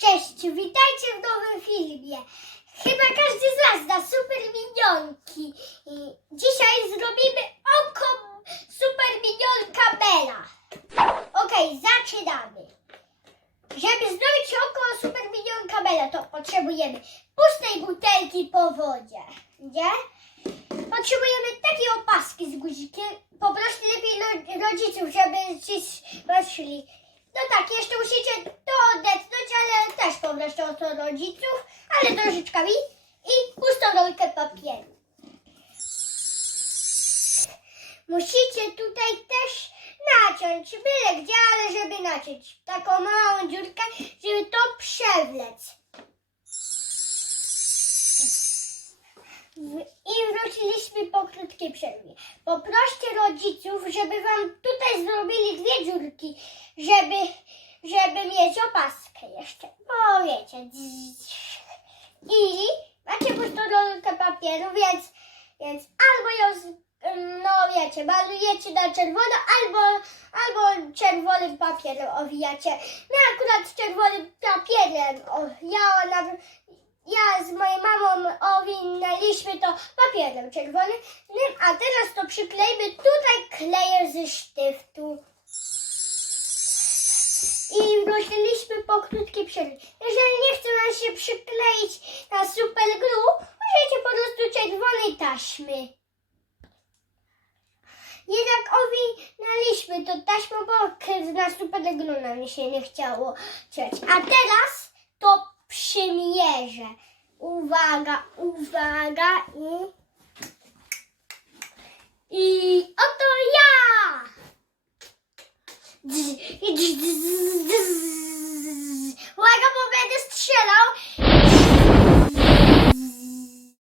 Cześć, witajcie w nowym filmie. Chyba każdy z nas zna super minionki. Dzisiaj zrobimy oko super minionka Bela. Okej, zaczynamy. Żeby zrobić oko super minionka Bela, to potrzebujemy pustej butelki po wodzie. Gdzie? Potrzebujemy takiej opaski z guzikiem. Poproszę lepiej ro- rodziców, żeby ci weszli. No tak, jeszcze musicie odetchnąć, ale też poproszę o to rodziców, ale troszeczkę mi. I pustą rolkę papieru. Musicie tutaj też naciąć, byle gdzie, ale żeby naciąć taką małą dziurkę, żeby to przewlec. I wróciliśmy po krótkiej przerwie. Poproście rodziców, żeby wam tutaj zrobili dwie dziurki, żeby, żeby mieć opaskę jeszcze. Bo wiecie. I macie pustą rolkę papieru, więc, więc albo ją, no wiecie, malujecie na czerwono, albo, albo czerwonym papierem owijacie. My akurat czerwonym papierem, o, ja ja z moją mamą owinęliśmy to papierem czerwonym, a teraz to przyklejmy tutaj kleję ze sztyftu. I wróciliśmy po krótkiej przerwie. Jeżeli nie chce nam się przykleić na super glue, możecie po prostu czerwonej taśmy. Jednak owinęliśmy to taśmą, bo na super glue nam się nie chciało ciąć. A teraz to przymierzę. Uwaga, uwaga i... I Łaga, bo będę strzelał.